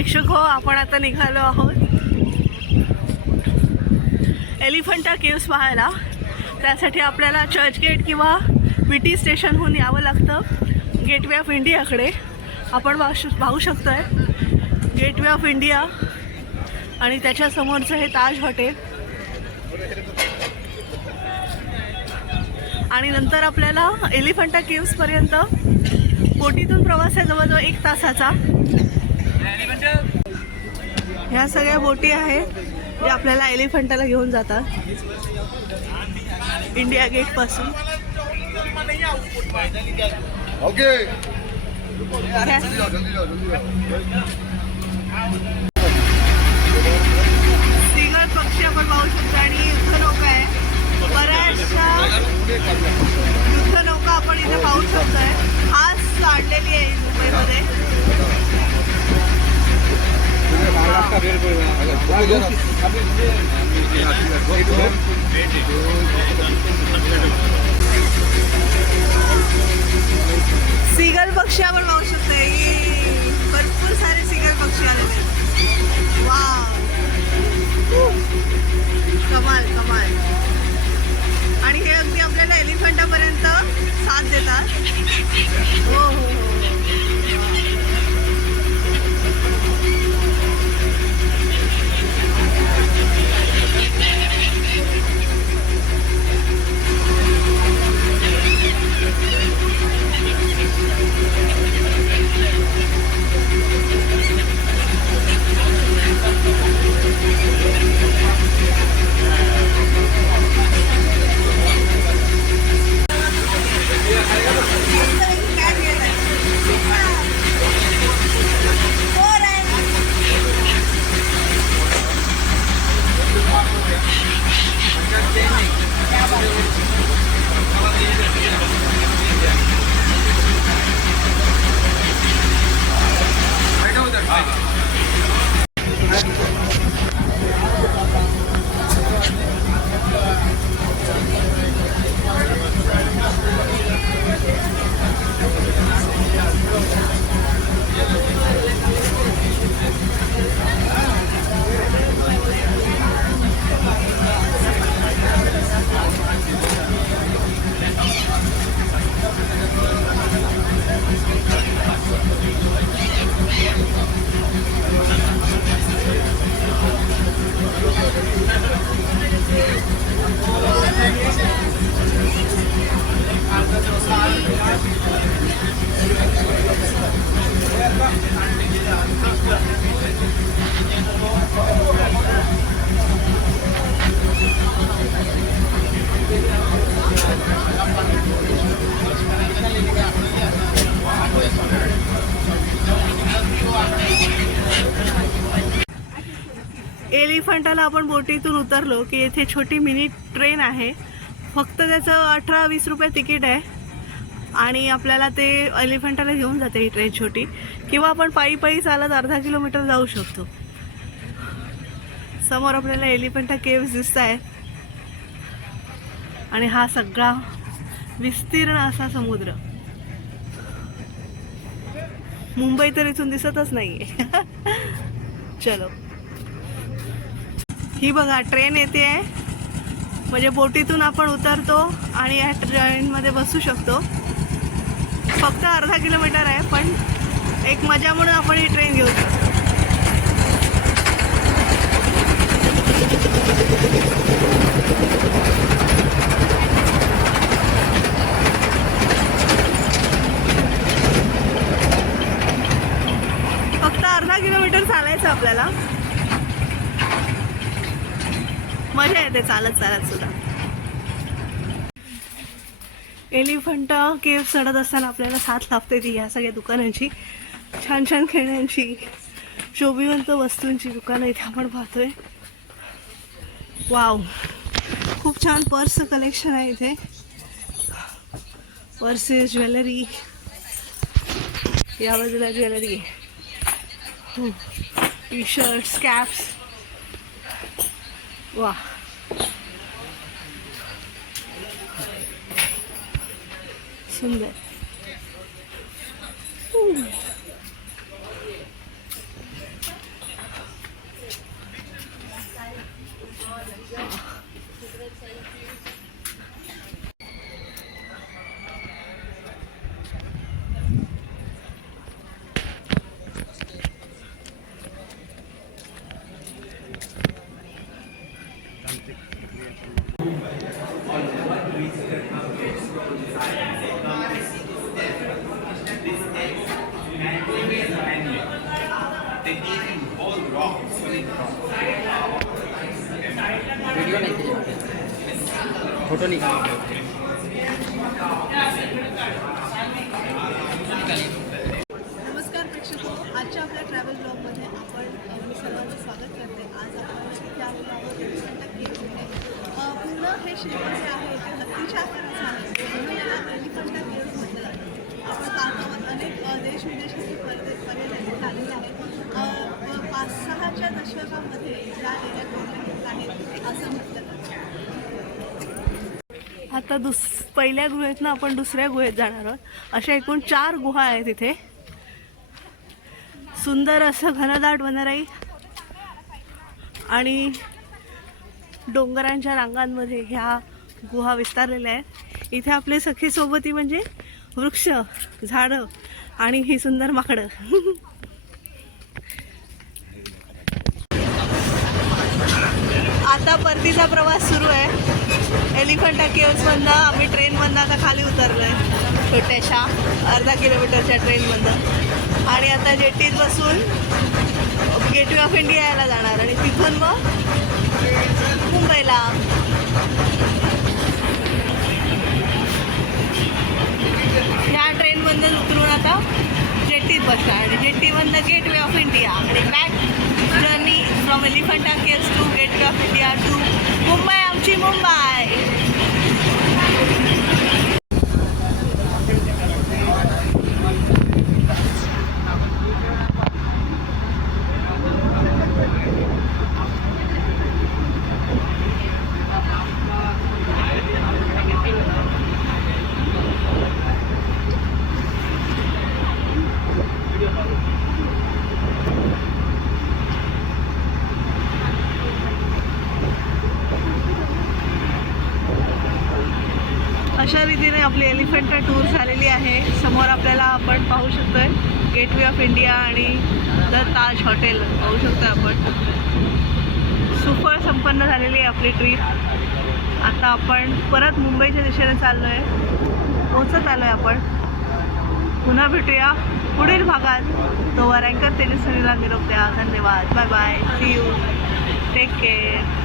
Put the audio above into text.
प्रेक्षक हो, आपण आता निघालो आहोत एलिफंटा केव्स पाहायला। त्यासाठी आपल्याला चर्चगेट किंवा विटी स्टेशनहून यावं लागतं गेटवे ऑफ इंडियाकडे। आपण पाहू शकतोय गेटवे ऑफ इंडिया आणि त्याच्या समोरचं हे ताज हॉटेल। आणि नंतर आपल्याला एलिफंटा केव्सपर्यंत बोटीतून प्रवास आहे जवळजवळ 1 तासाचा। ह्या सगळ्या बोटी आहेत जे आपल्याला एलिफंटाला घेऊन जातात इंडिया गेट पासून। ओके सिंगल पक्षी आपण पाहू शकतो आणि युद्धनौका आहे। बऱ्याचशा युद्धनौका आपण इथे पाहू शकतोय। खास काढलेली आहे मुंबईमध्ये। सीगल पक्षी आपण पाहू शकतोय। भरपूर सारे सीगल पक्षी आलेले। वाव, कमाल कमाल। आणि हे अगदी आपल्याला एलिफंटापर्यंत साथ देतात। हो हो हो। एलिफंटाला आपण बोटीतून उतरलो की येथे छोटी मिनी ट्रेन आहे। फक्त त्याचं 18-20 रुपये तिकीट आहे आणि आपल्याला ते एलिफंटाला घेऊन जाते ही ट्रेन छोटी। किंवा आपण पायी पायी चालत अर्धा किलोमीटर जाऊ शकतो। समोर आपल्याला एलिफंटा केव्स दिसत आहेत आणि हा सगळा विस्तीर्ण असा समुद्र। मुंबई तर इथून दिसतच नाहीये। चलो, ही बघा ट्रेन येते आहे। म्हणजे बोटीतून आपण उतरतो आणि या ट्रेनमध्ये बसू शकतो। फक्त अर्धा किलोमीटर आहे पण एक मजा म्हणून आपण ही ट्रेन घेऊ शकतो। फक्त अर्धा किलोमीटर चालायचं आपल्याला। मजा येते चालत चालत सुद्धा। एलिफंटा केव्ह चढत असताना आपल्याला साथ लाभते ती या सगळ्या दुकानांची। छान छान खेळण्यांची, शोभिवंत वस्तूंची दुकानं इथे आपण पाहतोय। वाव, खूप छान पर्स कलेक्शन आहे इथे। पर्सेस, ज्वेलरी, या बाजूला ज्वेलरी, टी शर्ट्स, कॅप्स। वाह, सुंदर। फोटो निकाल नमस्कार प्रेक्षको, आजच्या आपल्या ट्रॅव्हल ब्लॉगमध्ये मी सर्वांचं स्वागत करते. आज आपण इथे आलेलो आहोत एलिफंटा केव्हमध्ये. पूर्ण हे शिल्प जे आहे ते हत्तीच्या आकाराचं आहे, म्हणून याला एलिफंटा केव्ह म्हटलं जातं. आपण पाहत आहोत अनेक देश विदेशाचे पर्यटक आलेले आहेत. 5-6च्या दशकामध्ये या एरिया कोकणात आहेत असं म्हटलं जातं. आता पहिल्या गुहेतनं आपण दुसऱ्या गुहेत जाणार आहोत. अशा एकूण 4 गुहा आहेत इथे. सुंदर असं घनदाट वनराई आणि डोंगरांच्या रांगांमध्ये ह्या गुहा विस्तारलेल्या आहेत. इथे आपले सखी सोबती म्हणजे वृक्ष, झाडं आणि ही सुंदर माकडं. आता परतीचा प्रवास सुरू आहे. एलिफंटा केव्हजमधनं आम्ही ट्रेनमधनं आता खाली उतरलो आहे, छोट्याशा अर्धा किलोमीटरच्या ट्रेनमधनं. आणि आता जेटीत बसून गेटवे ऑफ इंडिया यायला जाणार आणि तिथून मग मुंबईला. ह्या ट्रेनमधनं उतरून आता जेटीत बसणार आणि जेटीमधनं गेटवे ऑफ इंडिया आणि back journey from Elephanta caves to gateway of India to Mumbai, आमची मुंबई. अशा रीतीने आपली एलिफंटा टूर झालेली आहे. समोर आपल्याला आपण पाहू शकतोय गेटवे ऑफ इंडिया आणि द ताज हॉटेल पाहू शकतोय आपण. सुफळ संपन्न झालेली आहे आपली ट्रीप. आता आपण परत मुंबईच्या दिशेने चाललो आहे, पोचत आलो आहे आपण. पुन्हा भेटूया पुढील भागात. तोवर अँकर तेजस्विनीला निरोप द्या. धन्यवाद. Bye bye. See you. Take care.